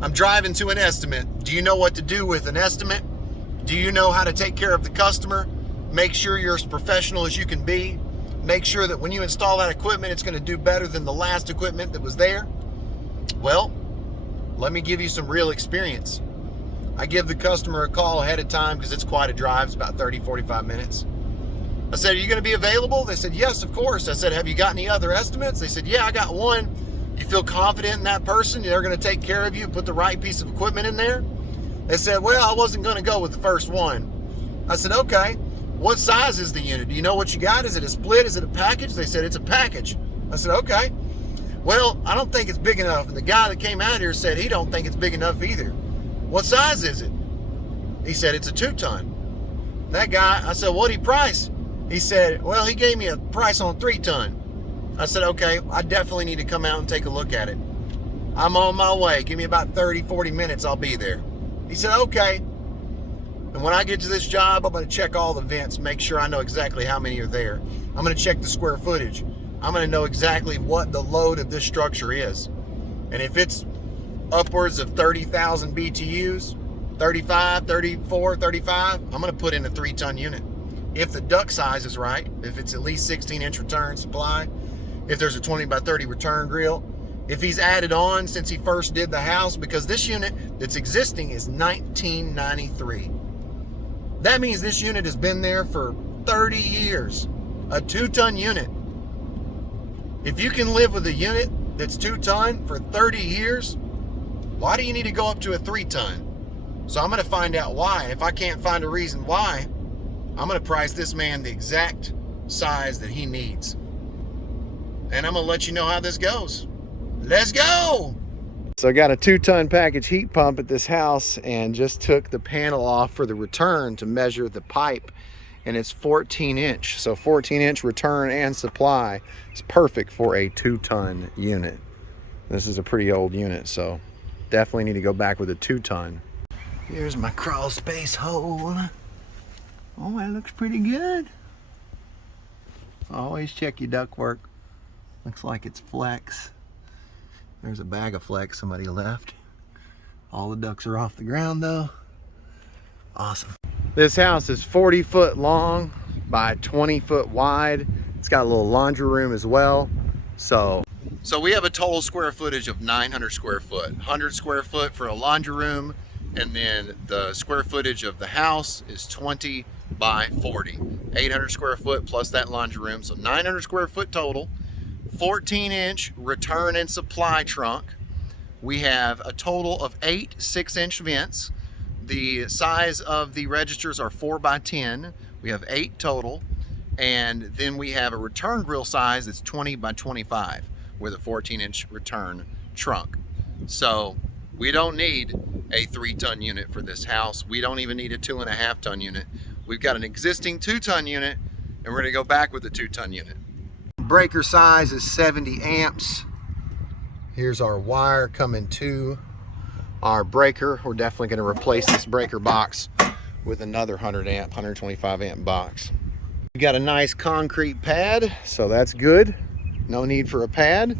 I'm driving to an estimate. Do you know what to do with an estimate? Do you know how to take care of the customer? Make sure you're as professional as you can be. Make sure that when you install that equipment, it's going to do better than the last equipment that was there. Well, let me give you some real experience. I give the customer a call ahead of time because it's quite a drive. It's about 30, 45 minutes. I said, are you going to be available? They said, yes, of course. I said, have you got any other estimates? They said, yeah, I got one. You feel confident in that person? They're going to take care of you, put the right piece of equipment in there? They said, well, I wasn't going to go with the first one. I said, okay. What size is the unit? Do you know what you got? Is it a split? Is it a package? They said, it's a package. I said, okay. Well, I don't think it's big enough. And the guy that came out here said he don't think it's big enough either. What size is it? He said, it's a 2-ton. That guy, I said, what'd he price? He said, well, he gave me a price on 3-ton. I said, okay, I definitely need to come out and take a look at it. I'm on my way. Give me about 30, 40 minutes. I'll be there. He said, okay. And when I get to this job, I'm going to check all the vents, make sure I know exactly how many are there. I'm going to check the square footage. I'm going to know exactly what the load of this structure is. And if it's upwards of 30,000 BTUs, 35, 34, 35, I'm going to put in a 3-ton unit. If the duct size is right, if it's at least 16-inch return supply, if there's a 20 by 30 return grill, if he's added on since he first did the house, because this unit that's existing is 1993. That means this unit has been there for 30 years, a 2-ton unit. If you can live with a unit that's 2-ton for 30 years, why do you need to go up to a 3-ton? So I'm going to find out why. If I can't find a reason why, I'm going to price this man the exact size that he needs. And I'm going to let you know how this goes. Let's go! So I got a 2-ton package heat pump at this house and just took the panel off for the return to measure the pipe, and it's 14-inch. So 14-inch return and supply is perfect for a 2-ton unit. This is a pretty old unit, so definitely need to go back with a 2-ton. Here's my crawl space hole. Oh, that looks pretty good. Always check your ductwork. Looks like it's flex. There's a bag of flex somebody left. All the ducts are off the ground though. Awesome. This house is 40 foot long by 20 foot wide. It's got a little laundry room as well. So we have a total square footage of 900 square foot. 100 square foot for a laundry room, and then the square footage of the house is 20 by 40. 800 square foot plus that laundry room, so 900 square foot total. 14-inch return and supply trunk. We have a total of 8 6-inch vents. The size of the registers are 4 by 10. We have 8 total. And then we have a return grill size that's 20 by 25 with a 14-inch return trunk. So we don't need a 3-ton unit for this house. We don't even need a 2.5-ton unit. We've got an existing 2-ton unit, and we're gonna go back with the 2-ton unit. Breaker size is 70 amps. Here's our wire coming to our breaker. We're definitely going to replace this breaker box with another 100 amp, 125 amp box. We got a nice concrete pad, so that's good. No need for a pad.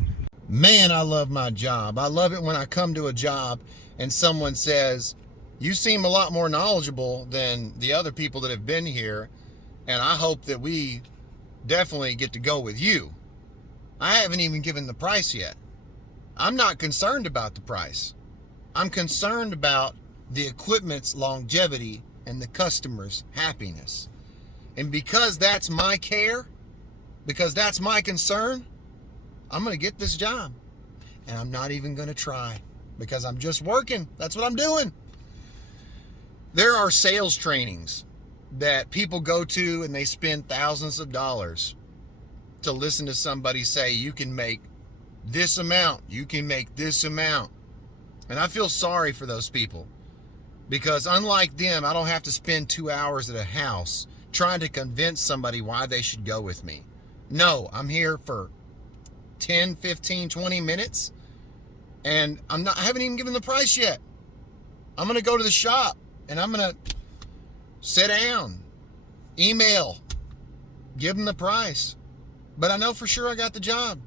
Man, I love my job. I love it when I come to a job and someone says, you seem a lot more knowledgeable than the other people that have been here, and I hope that we definitely get to go with you. I haven't even given the price yet. I'm not concerned about the price. I'm concerned about the equipment's longevity and the customer's happiness. And because that's my care, because that's my concern, I'm going to get this job. And I'm not even going to try because I'm just working. That's what I'm doing. There are sales trainings that people go to and they spend thousands of dollars to listen to somebody say, you can make this amount, you can make this amount. And I feel sorry for those people because unlike them, I don't have to spend 2 hours at a house trying to convince somebody why they should go with me. No, I'm here for 10, 15, 20 minutes and I haven't even given the price yet. I'm going to go to the shop and I'm going to sit down, email, give them the price. But I know for sure I got the job.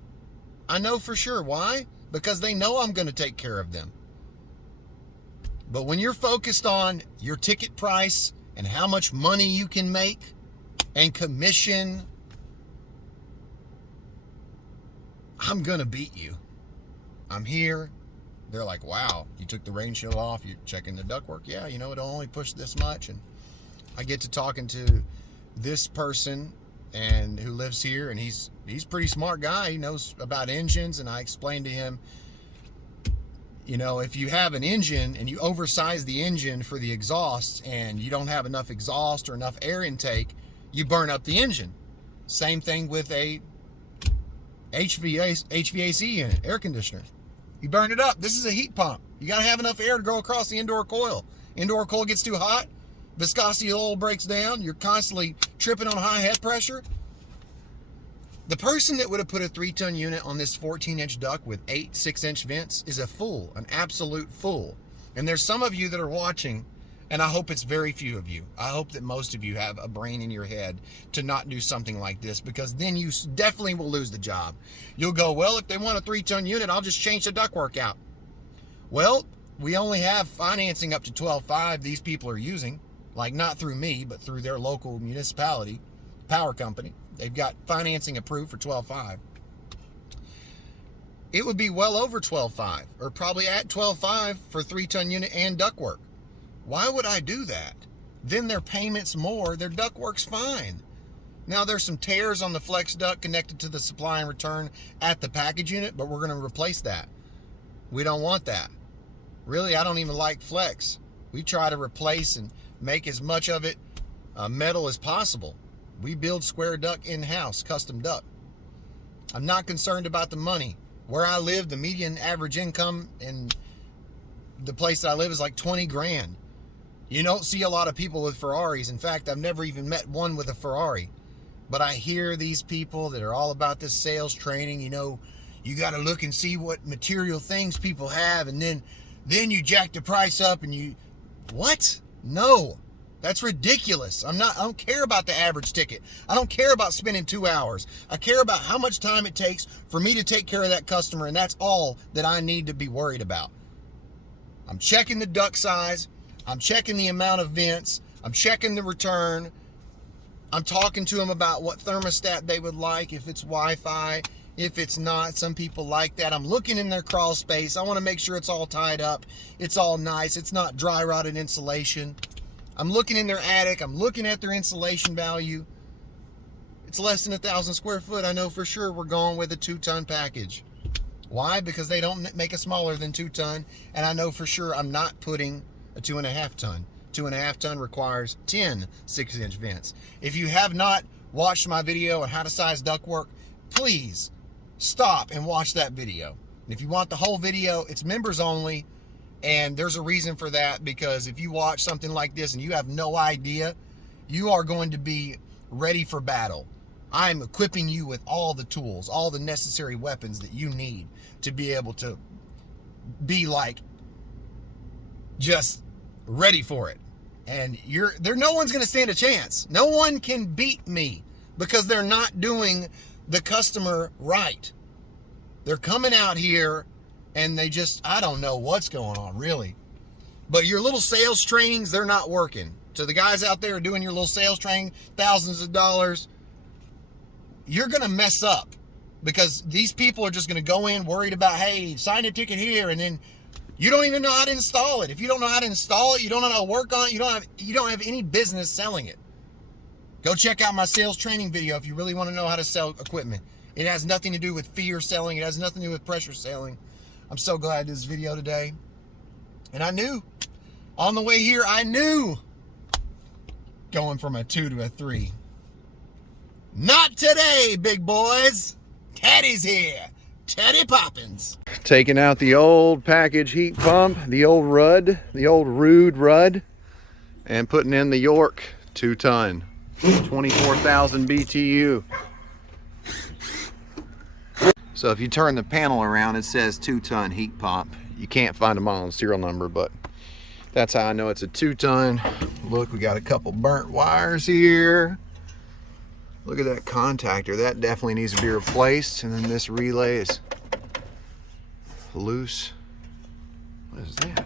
I know for sure. Why? Because they know I'm going to take care of them. But when you're focused on your ticket price and how much money you can make and commission, I'm gonna beat you. I'm here. They're like, wow, you took the rain shield off, you're checking the ductwork. Yeah, you know, it'll only push this much. And I get to talking to this person and who lives here, and he's a pretty smart guy. He knows about engines, and I explained to him, you know, if you have an engine and you oversize the engine for the exhaust and you don't have enough exhaust or enough air intake, you burn up the engine. Same thing with a HVAC unit, air conditioner. You burn it up. This is a heat pump. You got to have enough air to go across the indoor coil. Indoor coil gets too hot, viscosity of the oil breaks down, you're constantly tripping on high head pressure. The person that would have put a 3-ton unit on this 14-inch duct with 8 6-inch vents is a fool, an absolute fool. And there's some of you that are watching, and I hope it's very few of you. I hope that most of you have a brain in your head to not do something like this, because then you definitely will lose the job. You'll go, well, if they want a 3-ton unit, I'll just change the ductwork out. Well, we only have financing up to 12.5 these people are using, like not through me, but through their local municipality, power company. They've got financing approved for 12.5. It would be well over 12.5, or probably at 12.5 for 3-ton unit and ductwork. Why would I do that? Then their payment's more, their ductwork's fine. Now there's some tears on the flex duct connected to the supply and return at the package unit, but we're going to replace that. We don't want that. Really, I don't even like flex. We try to replace and make as much of it metal as possible. We build square duct in-house, custom duct. I'm not concerned about the money. Where I live, the median average income in the place that I live is like 20 grand. You don't see a lot of people with Ferraris. In fact, I've never even met one with a Ferrari. But I hear these people that are all about this sales training, you know, you got to look and see what material things people have, and then you jack the price up and you, what? No. That's ridiculous. I don't care about the average ticket. I don't care about spending 2 hours. I care about how much time it takes for me to take care of that customer, and that's all that I need to be worried about. I'm checking the duct size. I'm checking the amount of vents. I'm checking the return. I'm talking to them about what thermostat they would like, if it's Wi-Fi, if it's not. Some people like that. I'm looking in their crawl space. I want to make sure it's all tied up. It's all nice. It's not dry rotted insulation. I'm looking in their attic. I'm looking at their insulation value. It's less than 1,000 square foot. I know for sure we're going with a 2-ton package. Why? Because they don't make a smaller than 2-ton. And I know for sure I'm not putting a 2.5-ton. 2.5-ton requires 10 6-inch vents. If you have not watched my video on how to size ductwork, please stop and watch that video. And if you want the whole video, it's members only. And there's a reason for that, because if you watch something like this and you have no idea, you are going to be ready for battle. I'm equipping you with all the tools, all the necessary weapons that you need to be able to be like just ready for it. And no one's going to stand a chance. No one can beat me because they're not doing the customer right. They're coming out here and they just, I don't know what's going on, really. But your little sales trainings, they're not working. So the guys out there doing your little sales training, thousands of dollars, you're going to mess up, because these people are just going to go in worried about, hey, sign a ticket here, and then you don't even know how to install it. If you don't know how to install it, you don't know how to work on it, you don't have any business selling it. Go check out my sales training video if you really want to know how to sell equipment. It has nothing to do with fear selling. It has nothing to do with pressure selling. I'm so glad I did this video today. And I knew, on the way here, I knew going from a 2 to a 3. Not today, big boys. Teddy's here. Teddy Poppins. Taking out the old package heat pump, the old Rudd, the old Rude Rudd, and putting in the York 2-ton, 24,000 BTU. So if you turn the panel around, it says 2-ton heat pump. You can't find them on the serial number, but that's how I know it's a 2-ton. Look, we got a couple burnt wires here. Look at that contactor. That definitely needs to be replaced. And then this relay is loose. What is that?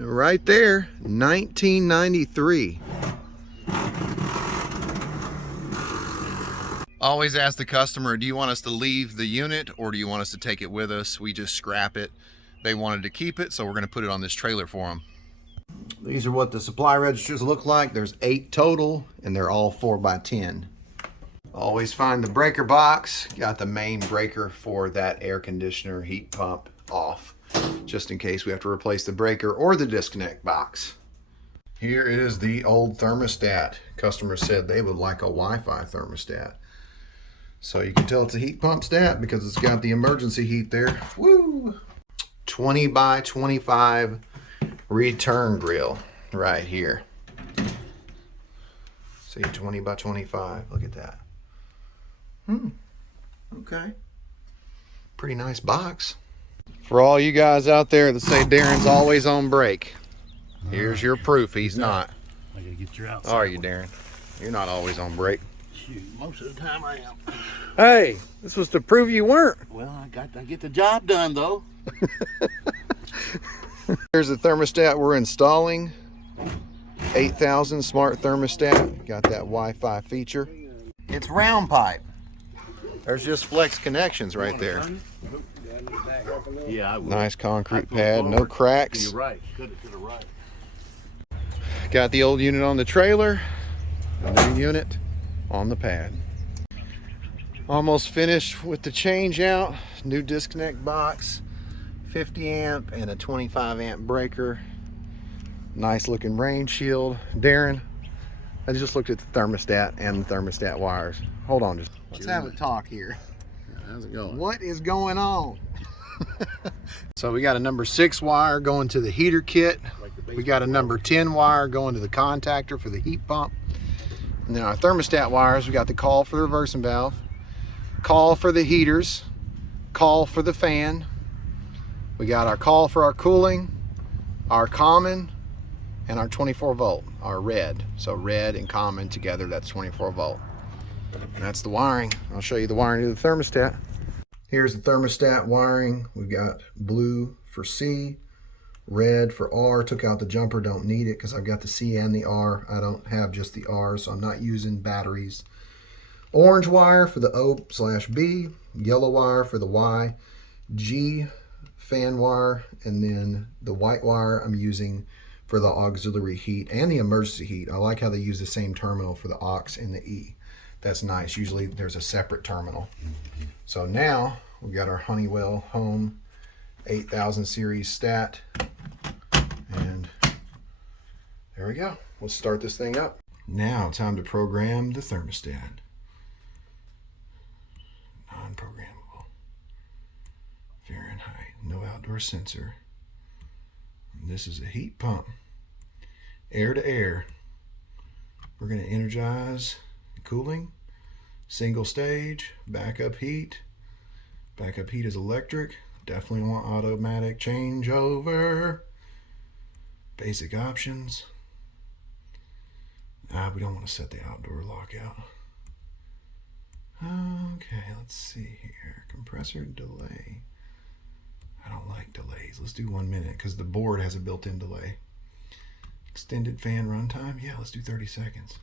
Right there, 1993. Always ask the customer, do you want us to leave the unit or do you want us to take it with us? We just scrap it. They wanted to keep it, so we're going to put it on this trailer for them. These are what the supply registers look like. There's 8 total, and they're all 4x10. Always find the breaker box. Got the main breaker for that air conditioner heat pump off, just in case we have to replace the breaker or the disconnect box. Here is the old thermostat. Customer said they would like a Wi-Fi thermostat. So you can tell it's a heat pump stat because it's got the emergency heat there. Woo! 20x25 return grill right here. See, 20x25. Look at that. Okay. Pretty nice box. For all you guys out there that say Darren's always on break, here's your proof he's not. I gotta get your outside. Are you, Darren? You're not always on break. Shoot, most of the time I am. Hey, this was to prove you weren't. Well, I get the job done though. Here's the thermostat we're installing. 8000 smart thermostat. Got that Wi-Fi feature. It's round pipe. There's just flex connections right there. Yeah, I will. Nice concrete pad, no cracks. You're right. To the right. Got the old unit on the trailer, the new unit on the pad. Almost finished with the change out. New disconnect box, 50 amp and a 25 amp breaker. Nice looking rain shield. Darren, I just looked at the thermostat and the thermostat wires. Hold on, let's have a talk here. How's it going? What is going on? So we got a number 6 wire going to the heater kit. We got a number 10 wire going to the contactor for the heat pump. And then our thermostat wires, we got the call for the reversing valve, call for the heaters, call for the fan. We got our call for our cooling, our common, and our 24 volt, our red. So red and common together, that's 24 volt. And that's the wiring. I'll show you the wiring to the thermostat. Here's the thermostat wiring. We've got blue for C, red for R. Took out the jumper, don't need it because I've got the C and the R. I don't have just the R, so I'm not using batteries. Orange wire for the O/B, yellow wire for the Y, G fan wire, and then the white wire I'm using for the auxiliary heat and the emergency heat. I like how they use the same terminal for the aux and the E. That's nice. Usually there's a separate terminal. So now we've got our Honeywell Home 8000 series stat. And there we go. Let's start this thing up. Now time to program the thermostat. Non-programmable. Fahrenheit. No outdoor sensor. And this is a heat pump. Air to air. We're going to energize cooling. Single stage. Backup heat. Backup heat is electric. Definitely want automatic changeover. Basic options. We don't want to set the outdoor lockout. Okay, let's see here. Compressor delay. I don't like delays. Let's do 1 minute because the board has a built-in delay. Extended fan runtime. Yeah, let's do 30 seconds.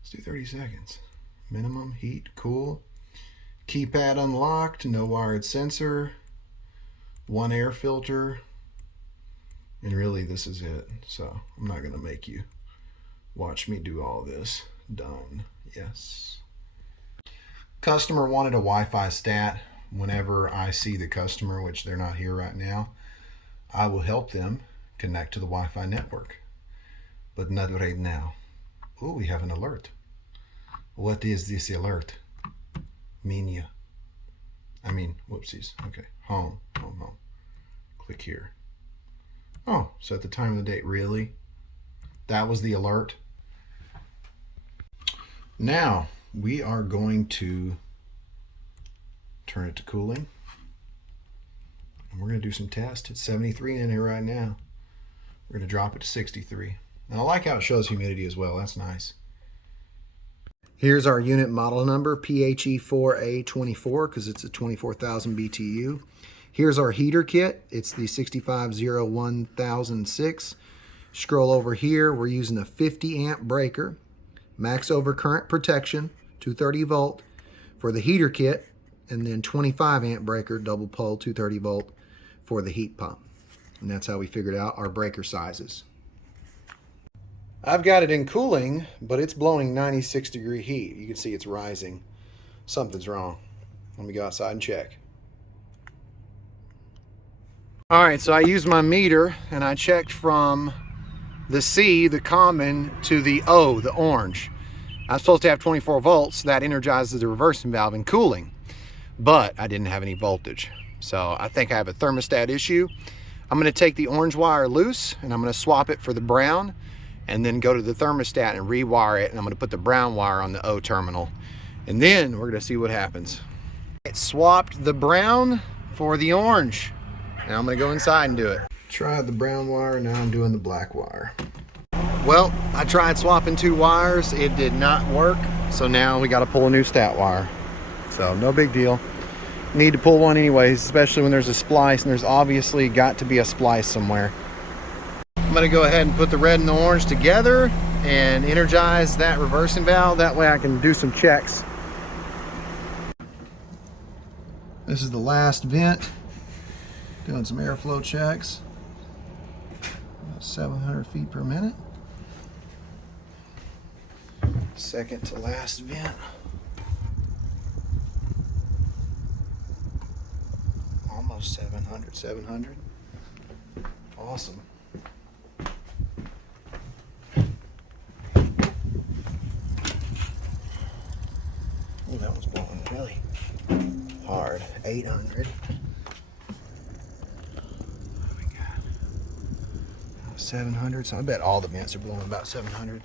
Let's do 30 seconds. Minimum heat, cool. Keypad unlocked, no wired sensor. 1 air filter. And really this is it. So I'm not going to make you watch me do all this. Done. Yes. Customer wanted a Wi-Fi stat. Whenever I see the customer, which they're not here right now, I will help them connect to the Wi-Fi network. But not right now. Oh, we have an alert. What is this alert? Menu. Whoopsies. Okay. Home. Click here. Oh, set the time and the date. Really? That was the alert? Now, we are going to turn it to cooling. And we're going to do some tests. It's 73 in here right now. We're going to drop it to 63. And I like how it shows humidity as well. That's nice. Here's our unit model number, PHE4A24, because it's a 24,000 BTU. Here's our heater kit. It's the 6501-1006. Scroll over here. We're using a 50 amp breaker, max overcurrent protection, 230 volt for the heater kit, and then 25 amp breaker, double pole, 230 volt for the heat pump. And that's how we figured out our breaker sizes. I've got it in cooling, but it's blowing 96-degree heat. You can see it's rising. Something's wrong. Let me go outside and check. All right, so I used my meter and I checked from the C, the common, to the O, the orange. I'm supposed to have 24 volts. That energizes the reversing valve in cooling, but I didn't have any voltage. So I think I have a thermostat issue. I'm gonna take the orange wire loose and I'm gonna swap it for the brown and then go to the thermostat and rewire it. And I'm gonna put the brown wire on the O terminal. And then we're gonna see what happens. It swapped the brown for the orange. Now I'm gonna go inside and do it. Tried the brown wire, now I'm doing the black wire. Well, I tried swapping 2 wires, it did not work. So now we gotta pull a new stat wire. So no big deal. Need to pull one anyways, especially when there's a splice, and there's obviously got to be a splice somewhere. I'm gonna go ahead and put the red and the orange together and energize that reversing valve. That way I can do some checks. This is the last vent. Doing some airflow checks. About 700 feet per minute. Second to last vent. Almost 700. Awesome. Oh, that was blowing really hard. 800. 700, so I bet all the vents are blowing about 700.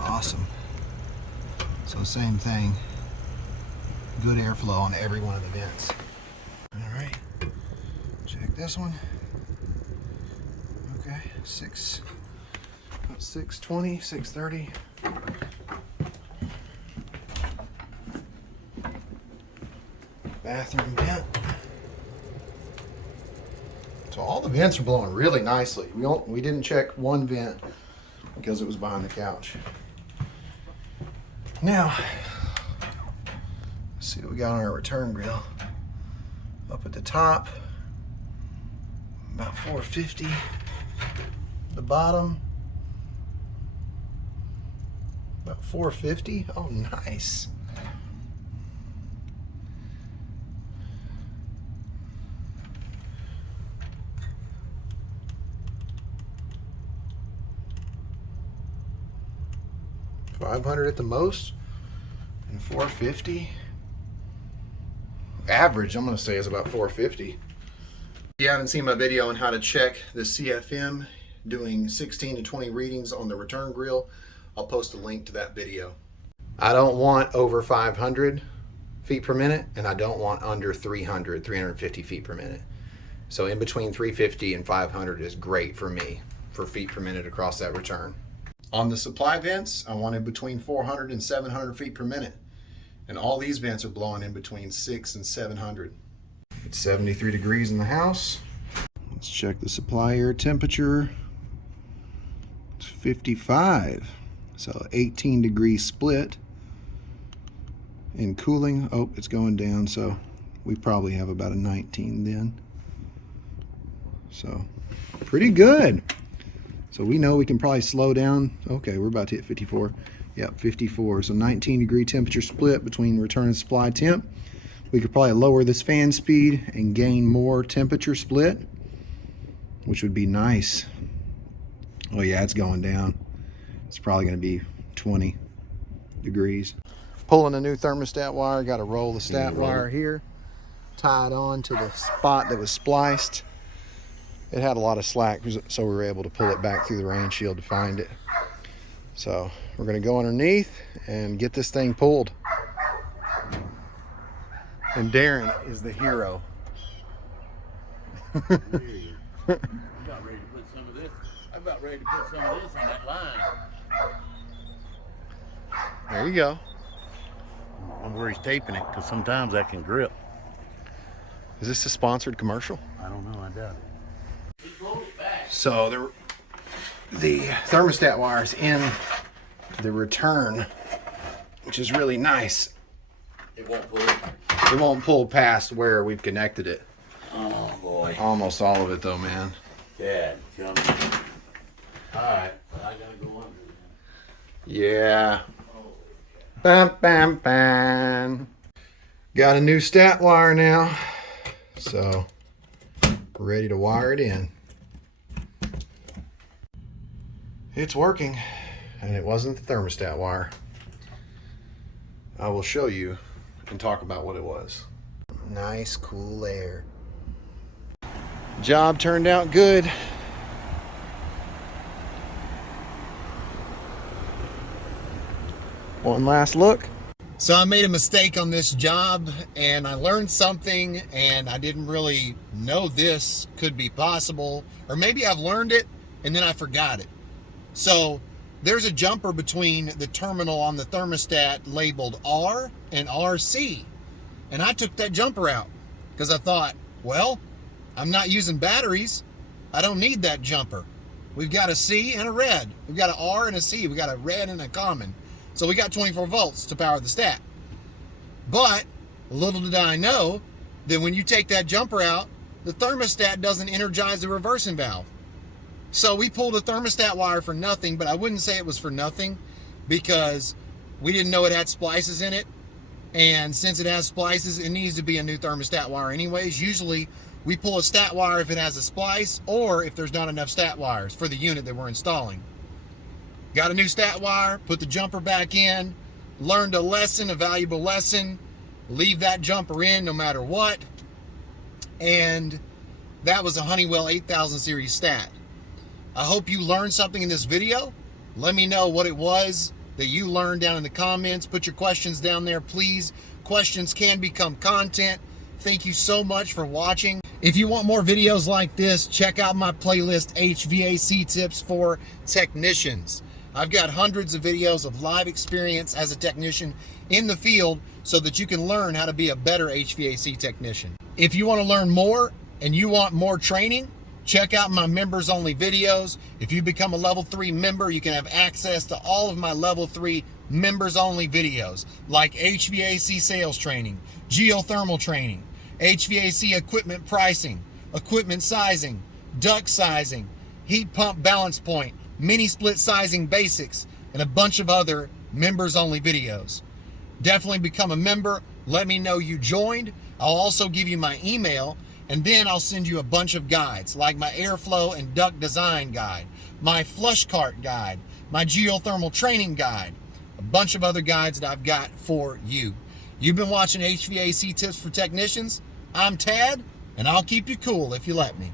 Awesome. So same thing, good airflow on every one of the vents. All right, check this one. Okay, 620, 630. Bathroom vent. So all the vents are blowing really nicely. We didn't check one vent because it was behind the couch. Now, let's see what we got on our return grill. Up at the top, about 450. The bottom, about 450. Oh, nice. $500 at the most, and 450. Average, I'm gonna say, is about 450. If you haven't seen my video on how to check the CFM doing 16 to 20 readings on the return grill, I'll post a link to that video. I don't want over 500 feet per minute, and I don't want under 350 feet per minute. So in between 350 and 500 is great for me for feet per minute across that return. On the supply vents, I wanted between 400 and 700 feet per minute. And all these vents are blowing in between 600 and 700. It's 73 degrees in the house. Let's check the supply air temperature. It's 55. So 18 degree split. In cooling, oh, it's going down, so we probably have about a 19 then. So pretty good. So we know we can probably slow down. Okay, we're about to hit 54. Yep, 54. So 19 degree temperature split between return and supply temp. We could probably lower this fan speed and gain more temperature split, which would be nice. Oh yeah, it's going down. It's probably going to be 20 degrees. Pulling a new thermostat wire. Got to roll the stat wire here. Tie it on to the spot that was spliced. It had a lot of slack, so we were able to pull it back through the rain shield to find it. So we're going to go underneath and get this thing pulled. And Darren is the hero. I'm about ready to put some of this. I'm about ready to put some of this on that line. There you go. I wonder where he's taping it, because sometimes that can grip. Is this a sponsored commercial? I don't know. I doubt it. So the thermostat wire's in the return, which is really nice. It won't pull it. It won't pull past where we've connected it. Oh boy. Almost all of it though, man. Dad, come. Alright, I gotta go under it. Yeah. Bam, bam, bam. Got a new stat wire now. So, ready to wire it in. It's working, and it wasn't the thermostat wire. I will show you and talk about what it was. Nice, cool air. Job turned out good. One last look. So I made a mistake on this job and I learned something, and I didn't really know this could be possible, or maybe I've learned it and then I forgot it. So there's a jumper between the terminal on the thermostat labeled R and RC. And I took that jumper out because I thought, well, I'm not using batteries. I don't need that jumper. We've got a C and a red. We've got an R and a C. We've got a red and a common. So we got 24 volts to power the stat. But little did I know that when you take that jumper out, the thermostat doesn't energize the reversing valve. So we pulled a thermostat wire for nothing, but I wouldn't say it was for nothing because we didn't know it had splices in it. And since it has splices, it needs to be a new thermostat wire anyways. Usually we pull a stat wire if it has a splice or if there's not enough stat wires for the unit that we're installing. Got a new stat wire, put the jumper back in, learned a lesson, a valuable lesson. Leave that jumper in no matter what. And that was a Honeywell 8000 series stat. I hope you learned something in this video. Let me know what it was that you learned down in the comments. Put your questions down there, please. Questions can become content. Thank you so much for watching. If you want more videos like this, check out my playlist, HVAC Tips for Technicians. I've got hundreds of videos of live experience as a technician in the field so that you can learn how to be a better HVAC technician. If you want to learn more and you want more training, check out my members only videos. If you become a level 3 member, you can have access to all of my level 3 members only videos like HVAC sales training, geothermal training, HVAC equipment pricing, equipment sizing, duct sizing, heat pump balance point, mini split sizing basics, and a bunch of other members only videos. Definitely become a member. Let me know you joined. I'll also give you my email, and then I'll send you a bunch of guides like my airflow and duct design guide, my flush cart guide, my geothermal training guide, a bunch of other guides that I've got for you. You've been watching HVAC Tips for Technicians. I'm Tad, and I'll keep you cool if you let me.